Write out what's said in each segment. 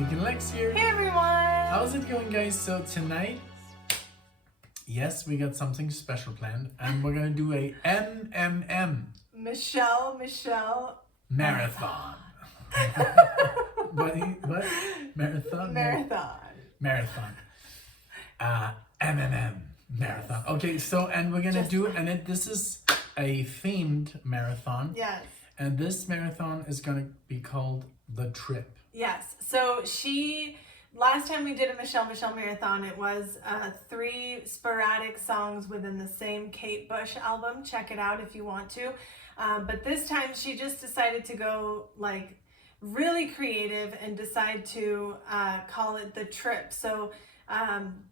Nick and Lex here. Hey everyone! How's it going, guys? So tonight, yes, we got something special planned, and we're gonna do a Michele marathon. What? Marathon? Marathon. Marathon. Okay, so, and we're gonna do, and this is a themed marathon. Yes. And this marathon is gonna be called The Trip. Yes. So last time we did a Michele marathon, it was 3 sporadic songs within the same Kate Bush album. Check it out if you want to. But this time she just decided to go like really creative and decide to call it The Trip. So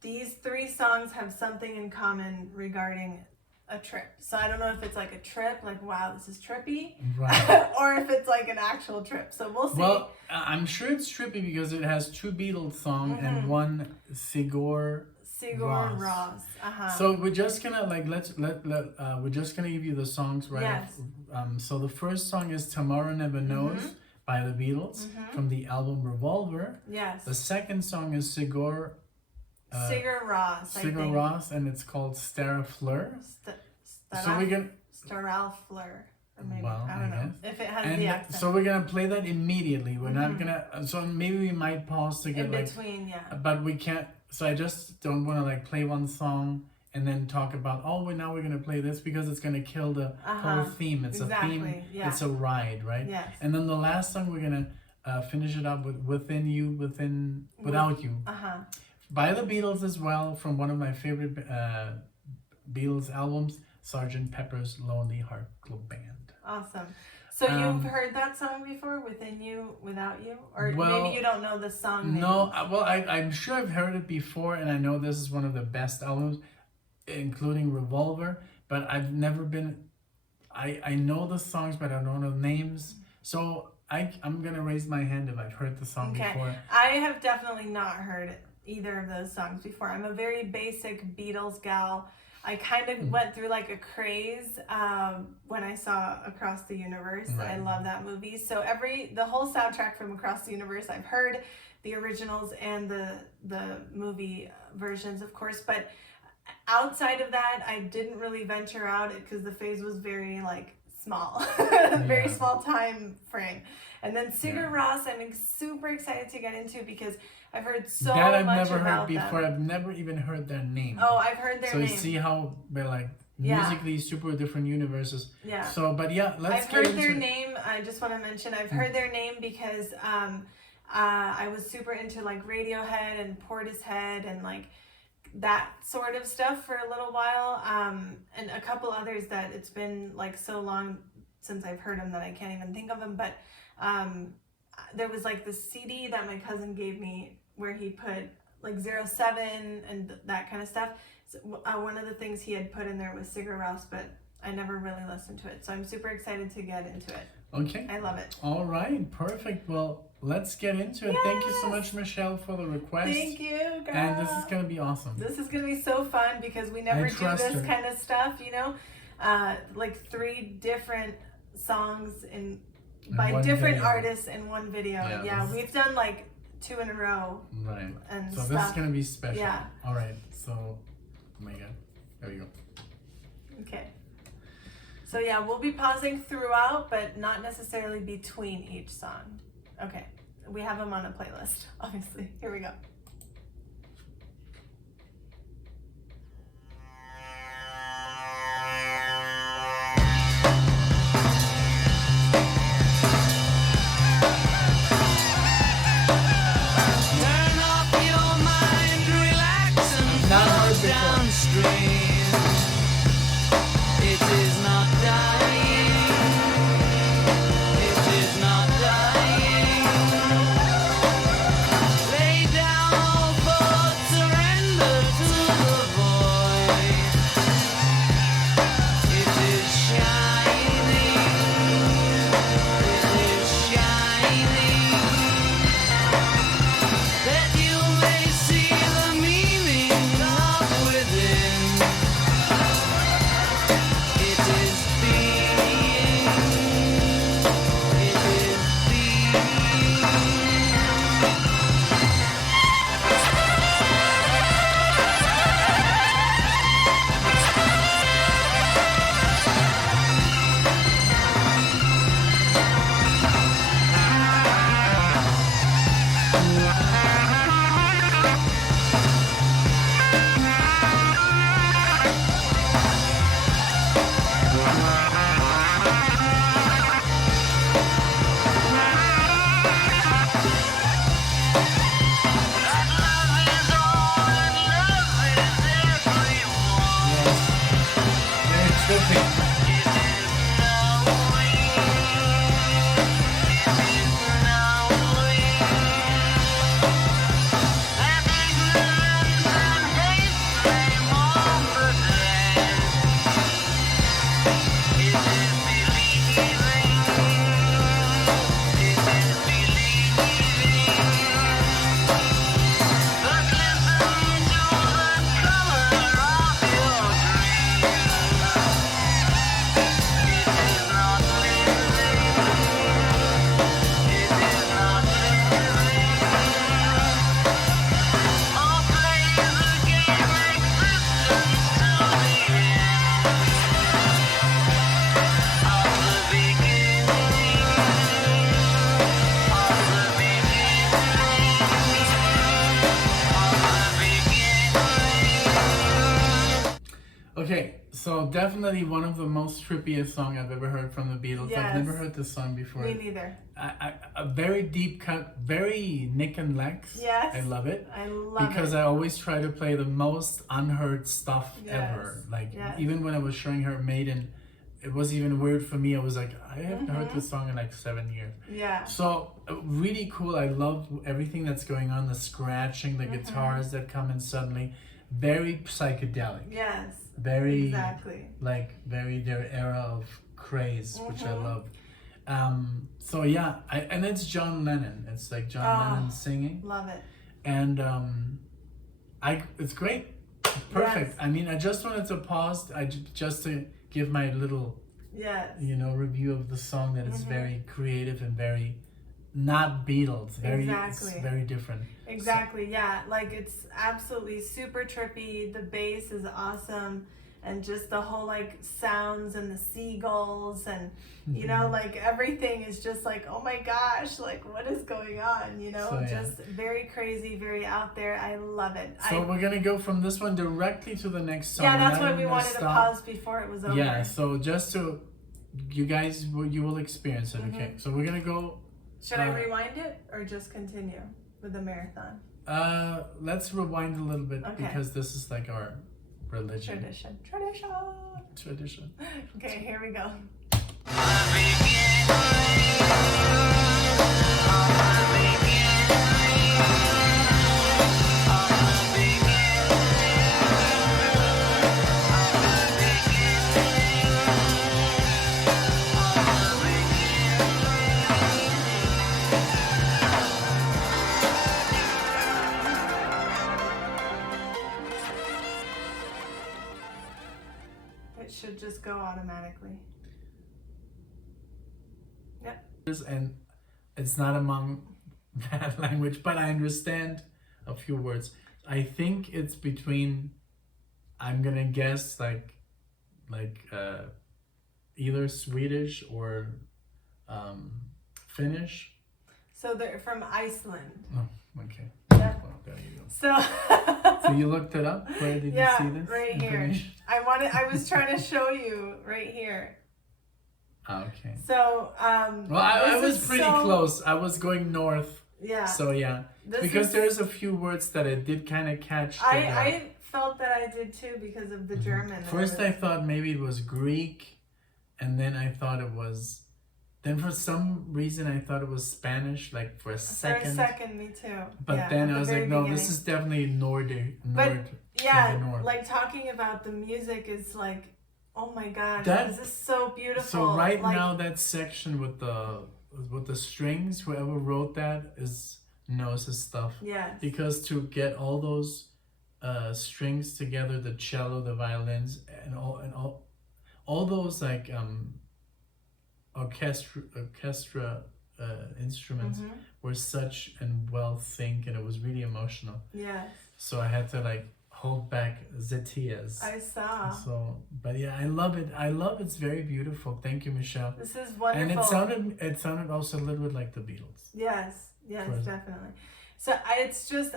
these 3 songs have something in common regarding a trip. So I don't know if it's like a trip, like wow, this is trippy, right. or if it's like an actual trip. So we'll see. Well, I'm sure it's trippy because it has 2 Beatles songs and 1 Sigur Rós. So we're just gonna like we're just gonna give you the songs right. Yes. So the first song is Tomorrow Never Knows by the Beatles from the album Revolver. Yes. The second song is Sigur Rós. Rós, and it's called Starálfur. So we're gonna Starálfur. Or maybe, well, I don't know if it has and the accent. So we're gonna play that immediately. We're not gonna. So maybe we might pause to get in between, But we can't. So I just don't want to like play one song and then talk about now we're gonna play this because it's gonna kill the whole theme. It's a theme. Yeah. It's a ride, right? Yes. And then the last song we're gonna finish it up with Without You. By the Beatles as well, from one of my favorite Beatles albums, Sgt. Pepper's Lonely Heart Club Band. Awesome. So you've heard that song before, Within You, Without You? Or maybe you don't know the song name. No, I'm sure I've heard it before, and I know this is one of the best albums, including Revolver, but I've never been... I know the songs, but I don't know the names. So I'm going to raise my hand if I've heard the song before. I have definitely not heard either of those songs before. I'm a very basic Beatles gal. I kind of went through like a craze when I saw Across the Universe. Right. I love that movie. So the whole soundtrack from Across the Universe, I've heard the originals and the movie versions, of course. But outside of that, I didn't really venture out because the phase was very like small, very small time frame. And then Sigur Rós, I'm super excited to get into because I've heard so much about them. That I've never heard before. I've never even heard their name. Oh, I've heard their name. So you see how they're like musically super different universes. Yeah. So, but yeah, let's get into it. I've heard their name. I just want to mention I've heard their name because I was super into like Radiohead and Portishead and like that sort of stuff for a little while. And a couple others that it's been like so long since I've heard them that I can't even think of them. But there was like this CD that my cousin gave me where he put like 07 and that kind of stuff. So, one of the things he had put in there was Sigur Rós, but I never really listened to it. So I'm super excited to get into it. Okay. I love it. All right. Perfect. Well, let's get into it. Yes. Thank you so much, Michelle, for the request. Thank you, girl. And this is going to be awesome. This is going to be so fun because we never do this kind of stuff, you know? Like 3 different songs by different artists in one video. Yeah, we've done like 2 in a row. Right. And so this is going to be special. Yeah. All right. So, oh my God. There we go. Okay. So yeah, we'll be pausing throughout, but not necessarily between each song. Okay. We have them on a playlist, obviously. Here we go. Lay down Okay, so definitely one of the most trippiest song I've ever heard from the Beatles. Yes. I've never heard this song before. Me neither. A very deep cut, very Nick and Lex. Yes. I love it. I love because it. I always try to play the most unheard stuff ever. Like even when I was showing her Maiden, it was even weird for me. I was like, I haven't heard this song in like 7 years. Yeah. So really cool. I love everything that's going on. The scratching, the guitars that come in suddenly. Very psychedelic. Yes. Very exactly. Like very their era of craze, which I love. So yeah, and it's John Lennon. It's like John Lennon singing. Love it. And it's great. Perfect. Yes. I mean, I just wanted to pause. Just to give my little review of the song, that it's very creative and very not Beatles. It's very different. Exactly. Yeah. Like it's absolutely super trippy. The bass is awesome. And just the whole like sounds and the seagulls and like everything is just like, oh my gosh, like what is going on? Just very crazy, very out there. I love it. So we're gonna go from this one directly to the next song. Yeah, that's why we wanted to pause before it was over. Yeah, so just so you guys, you will experience it. Okay, so we're gonna go. Should I rewind it or just continue with the marathon? Let's rewind a little bit because this is like our religion. Tradition. Okay, here we go. It should just go automatically. Yep. And it's not among that language, but I understand a few words. I think it's between, I'm gonna guess like either Swedish or Finnish. So they're from Iceland. Oh, okay. Yep. Well, there you go. So you looked it up? Where did you see this? Right here. I was trying to show you right here. Okay. So well, I was pretty close. I was going north. Yeah. So yeah. Because there's a few words that I did kind of catch. I felt that I did too because of the German. First I thought maybe it was Greek, and then I thought it was, then for some reason I thought it was Spanish, like for a second. For a second, me too. But then I was like, no, this is definitely Nordic. Like talking about the music is like, oh my gosh, this is so beautiful. So now that section with the strings, whoever wrote that knows his stuff. Yes. Because to get all those strings together, the cello, the violins, and all those like orchestra instruments were such and well think, and it was really emotional. Yes. So I had to like hold back the tears. I saw. So, but yeah, I love it. It's very beautiful. Thank you, Michelle. This is wonderful. And it sounded also a little bit like the Beatles. Yes, definitely. So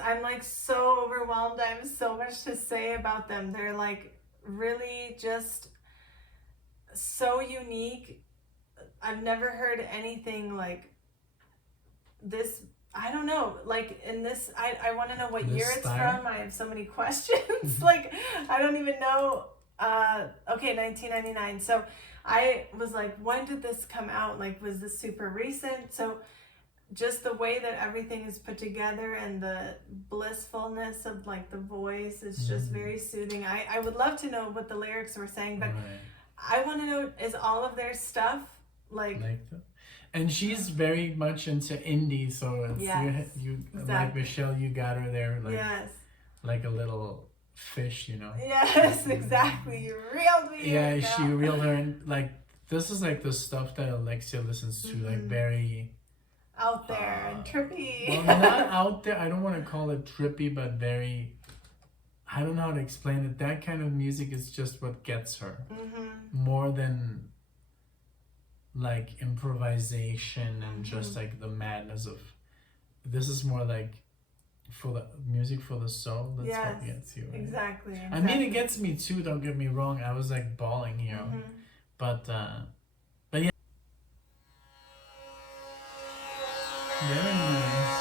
I'm like so overwhelmed. I have so much to say about them. They're like really just so unique I've never heard anything like this. I don't know, like in this, I want to know what This year it's style? from. I have so many questions. Like, I don't even know. Okay, 1999. So I was like, when did this come out? Like, was this super recent? So just the way that everything is put together and the blissfulness of like the voice is just very soothing. I would love to know what the lyrics were saying, but Right. I want to know, is all of their stuff like And she's very much into indie, so it's Yes, you like exactly. Michelle, you got her there like yes, like a little fish, you know. yes, exactly. You reeled me Yeah, in, she girl. reeled her in. Like this is like the stuff that Alexia listens to, like very Out there and trippy. well, not out there. I don't want to call it trippy, but very. I don't know how to explain it. That kind of music is just what gets her more than like improvisation and just like the madness of. This is more like for the music for the soul. That's Yes, what gets you. Right? exactly. I mean, it gets me too. Don't get me wrong. I was like bawling here, but yeah, very nice.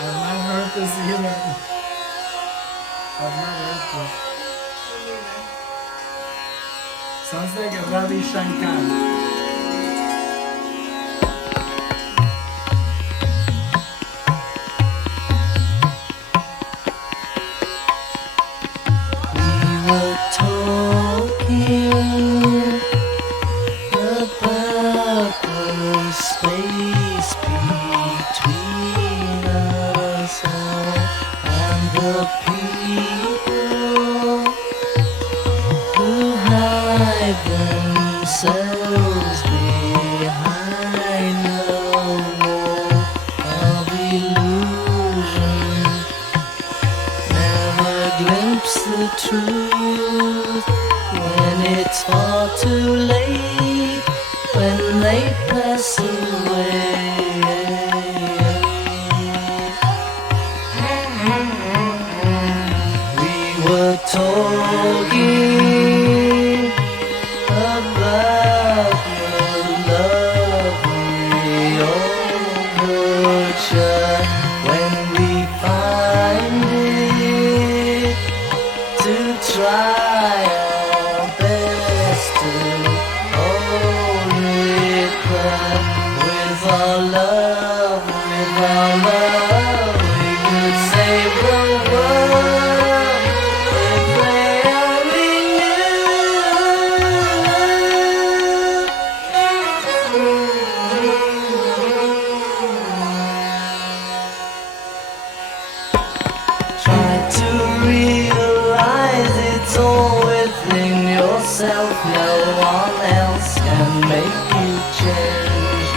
I've not heard this either. I've not heard this. Sounds like a Ravi Shankar. We were talking about the space between us all and the people who hide themselves behind the wall of illusion. Never glimpse the truth when it's far too late, when they pass away. We were talking about the lovely overture when we find it, to try our best to hold it back. With our love, we could save the world if they only try to realize it's all within yourself. No one else can make you change.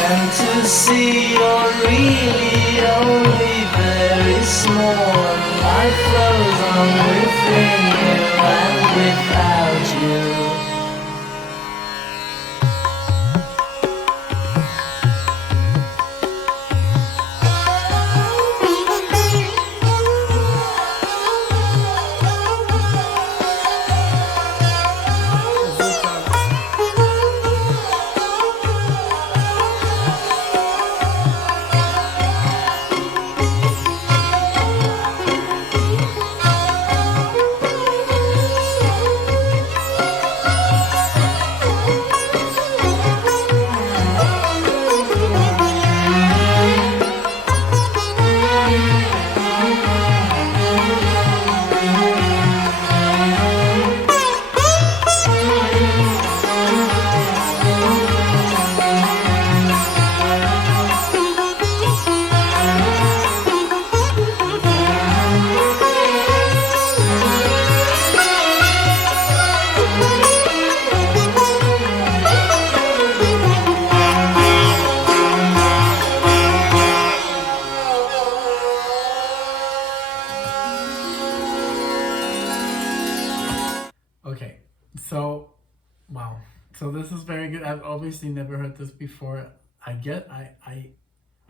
And to see you're really only very small, and life flows on within you and without you. Okay, so wow, so this is very good. I've obviously never heard this before. I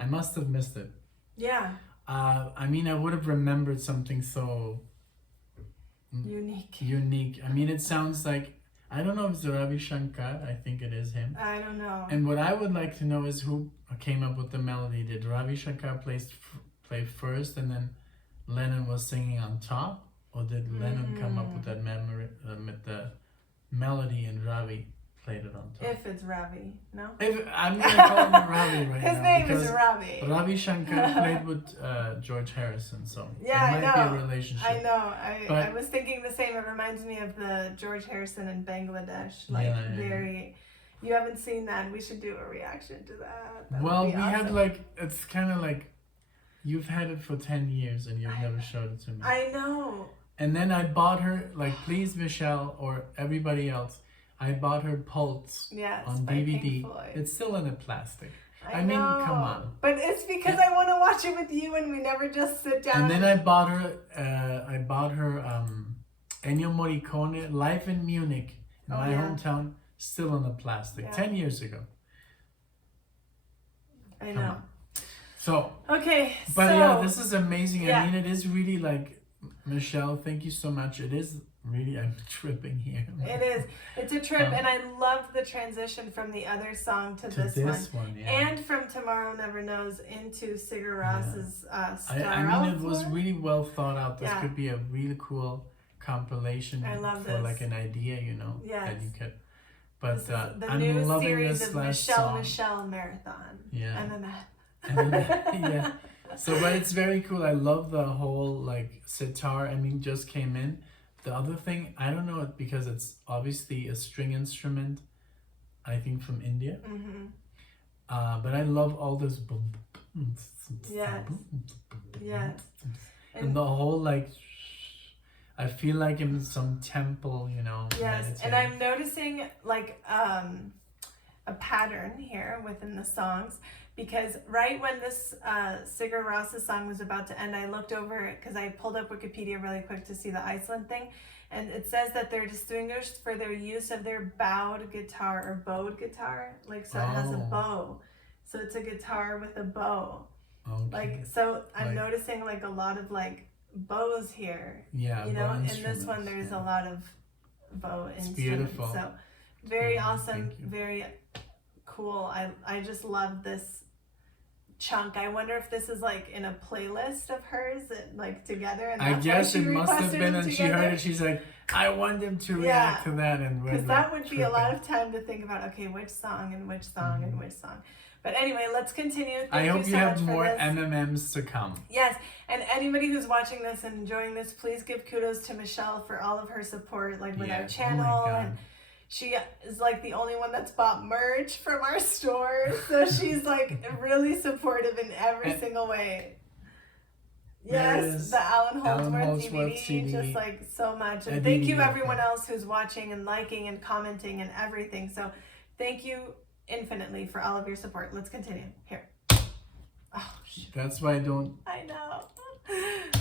must have missed it. Yeah. I mean, I would have remembered something so Unique. unique. I mean, it sounds like, I don't know if it's Ravi Shankar. I think it is him. I don't know. And what I would like to know is who came up with the melody. Did Ravi Shankar play first and then Lennon was singing on top? Or did Lennon come up with that with the melody and Ravi played it on top? If it's Ravi, no? I'm going to call him Ravi right His now. name because is Ravi. Ravi Shankar played with George Harrison, so Yeah, it might I be know. a relationship. I know. But- I was thinking the same. It reminds me of the George Harrison in Bangladesh. Like, Yeah. very. You haven't seen that. We should do a reaction to that. That would Well, be we had awesome. like, it's kind of like, you've had it for 10 years and you've never showed it to me. I know. And then I bought her, like, please, Michelle, or everybody else, I bought her Pulse Yes. on by Pink DVD. Floyd. It's still in a plastic. I I mean, know. come on. But it's because I want to watch it with you, and we never just sit down. And then I bought her Ennio Morricone, Live in Munich, in Oh, my yeah. hometown, still in a plastic, Yeah. 10 years ago. I Come know. on. So, Okay, but so yeah, this is amazing. yeah. I mean, it is really like, Michelle, thank you so much. It is really, I'm tripping here. it is. It's a trip, and I love the transition from the other song to this one. yeah. And from Tomorrow Never Knows into Sigur Ros's Starálfur. I mean, it was really well thought out. This Yeah. could be a really cool compilation I love for this. like an idea, you know, Yes. that you could. But This is the I'm new loving series this of last Michelle song. Marathon. Yeah. And then that. And then, yeah. So, but it's very cool. I love the whole like sitar. I mean, just came in. The other thing, I don't know it because it's obviously a string instrument. I think from India. Mm-hmm. But I love all this. Yes. Yes. And the whole like, I feel like in some temple, you know. Yes, and meditating. I'm noticing like a pattern here within the songs, because right when this Sigur Rós' song was about to end, I looked over it because I pulled up Wikipedia really quick to see the Iceland thing, and it says that they're distinguished for their use of their bowed guitar or bowed guitar, like so it has a Oh. bow, so it's a guitar with a bow, Okay. like so I'm Like- noticing like a lot of like bows here. Yeah, You know, bow in this one instruments, there's yeah. a lot of bow instruments. beautiful. So very Yeah, awesome, thank you. very cool. I just love this chunk. I wonder if this is like in a playlist of hers that, like together, and I that's why guess she it must have requested been, them and she heard together. it. She's like, I want them to Yeah. react to that, and we're Because that like would be a lot tripping. of time to think about. Okay, which song and which song and which song. But anyway, let's continue. Thank I hope so you have much for more this. MMMs to come. Yes, and anybody who's watching this and enjoying this, please give kudos to Michelle for all of her support, like with Yeah. our Oh my channel. God. And she is like the only one that's bought merch from our store, so she's like really supportive in every And single way. there Yes, is the Alan Holdsworth, Holdsworth DVD, CD. just like so much. And A thank you DVD, everyone okay. else who's watching and liking and commenting and everything. So thank you infinitely for all of your support. Let's continue. Here. Oh, shoot. That's why I don't I know.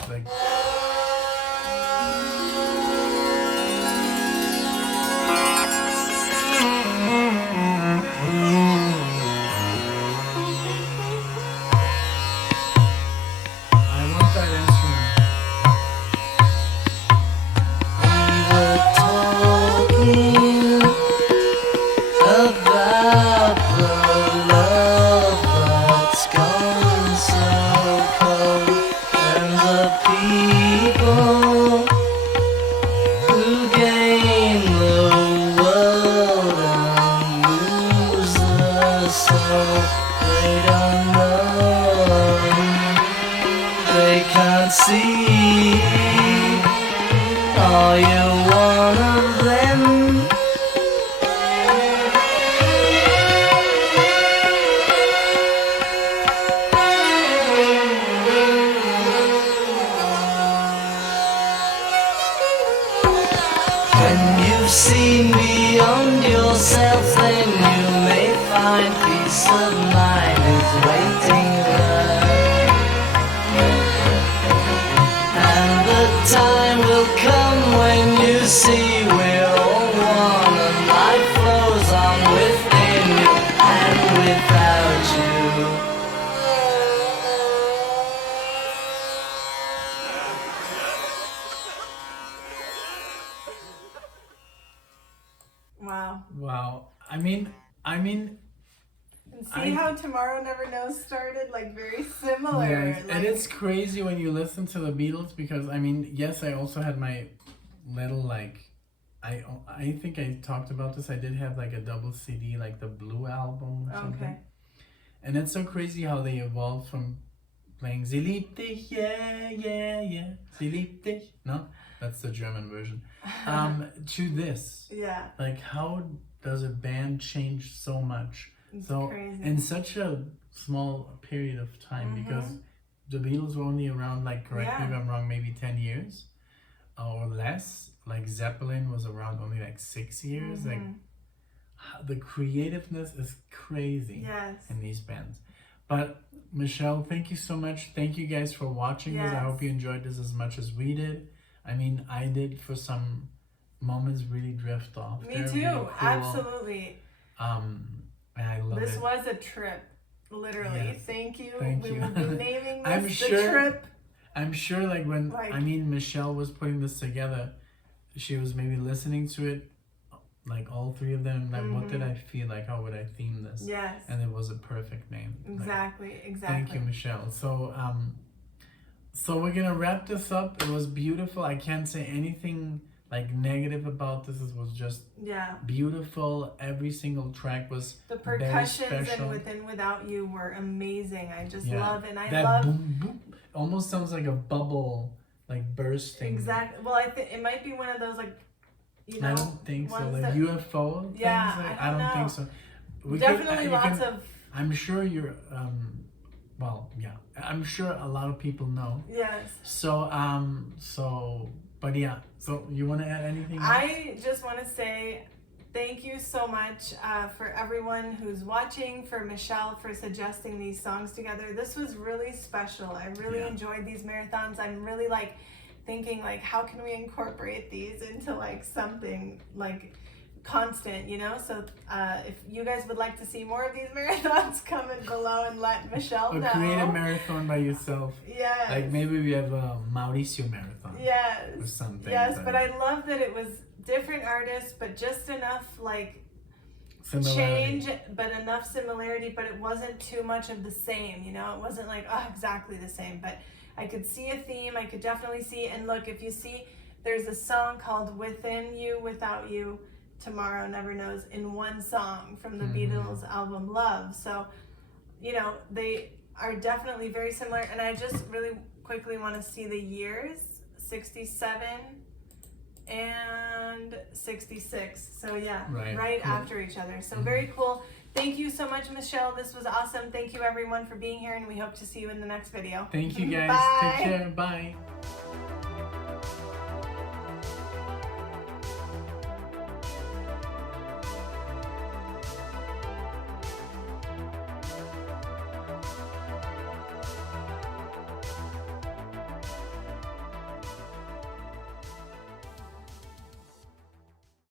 like. I want that instrument. We were talking about the love that's gone so cold, and the people who gain the world and lose the soul. They don't know, they can't see. Are you one of them? When you've seen beyond yourself, then you may find peace of mind is waiting there. And the time will come when you see we're all one, and life flows on within you and without you. Wow. I mean, And see how Tomorrow Never Knows started? Like, very similar. yes, Like, and it's crazy when you listen to the Beatles because I mean, yes, I also had my little like, I think I talked about this. I did have like a double CD, like the Blue album or something. okay. And it's so crazy how they evolved from playing Sie liebt dich, yeah, yeah, yeah, Sie liebt dich. No, that's the German version. To this, Yeah. like, how does a band change so much? It's So crazy. in such a small period of time, because the Beatles were only around, like, correct me if I'm wrong, maybe 10 years or less. Like Zeppelin was around only like 6 years. Like, the creativeness is crazy Yes. in these bands. But Michelle, thank you so much. Thank you guys for watching this. I Yes. hope you enjoyed this as much as we did. I mean, I did for some moments really drift off. Me They're too. really cool. Absolutely. And I love This it. was a trip. Literally. Yes. Thank you. Thank we you. will be naming this I'm the sure- trip. I'm sure, like, when Like- I mean Michelle was putting this together, she was maybe listening to it, like all three of them. Like, what did I feel like? How would I theme this? Yes. And it was a perfect name. Like, Exactly. Exactly. thank you, Michelle. So, so we're gonna wrap this up. It was beautiful. I can't say anything like negative about this. It was just Yeah. beautiful. Every single track was The very percussions special. and With and Without You were amazing. I just Yeah. love and I that love boom boom almost sounds like a bubble, like bursting. exactly. Well, I think it might be one of those like, you know, I don't think so. ones Like that- UFO things. Yeah, Like, I don't know. think so. We definitely you lots can- of I'm sure you're. Well, yeah. I'm sure a lot of people know. yes. So but yeah. So you want to add anything? else? I just want to say thank you so much for everyone who's watching, for Michelle for suggesting these songs together. This was really special. I really Yeah. enjoyed these marathons. I'm really like thinking like how can we incorporate these into like something like constant, you know? So if you guys would like to see more of these marathons, comment below and let Michelle Or know. create a marathon by yourself. Yes. Like maybe we have a Mauricio marathon. Yes. Or something. Yes, but I love that it was different artists, but just enough like Similarity. change, but enough similarity, but it wasn't too much of the same, you know? It wasn't like, oh, exactly the same, but I could see a theme. I could definitely see, and look, if you see, there's a song called Within You, Without You, Tomorrow Never Knows in one song from the Beatles album Love. So, you know, they are definitely very similar, and I just really quickly want to see the years, 67 and 66. So yeah, Right. Cool. after each other. So very cool. Thank you so much, Michelle. This was awesome. Thank you everyone for being here, and we hope to see you in the next video. Thank you guys. Bye. Take care. Bye.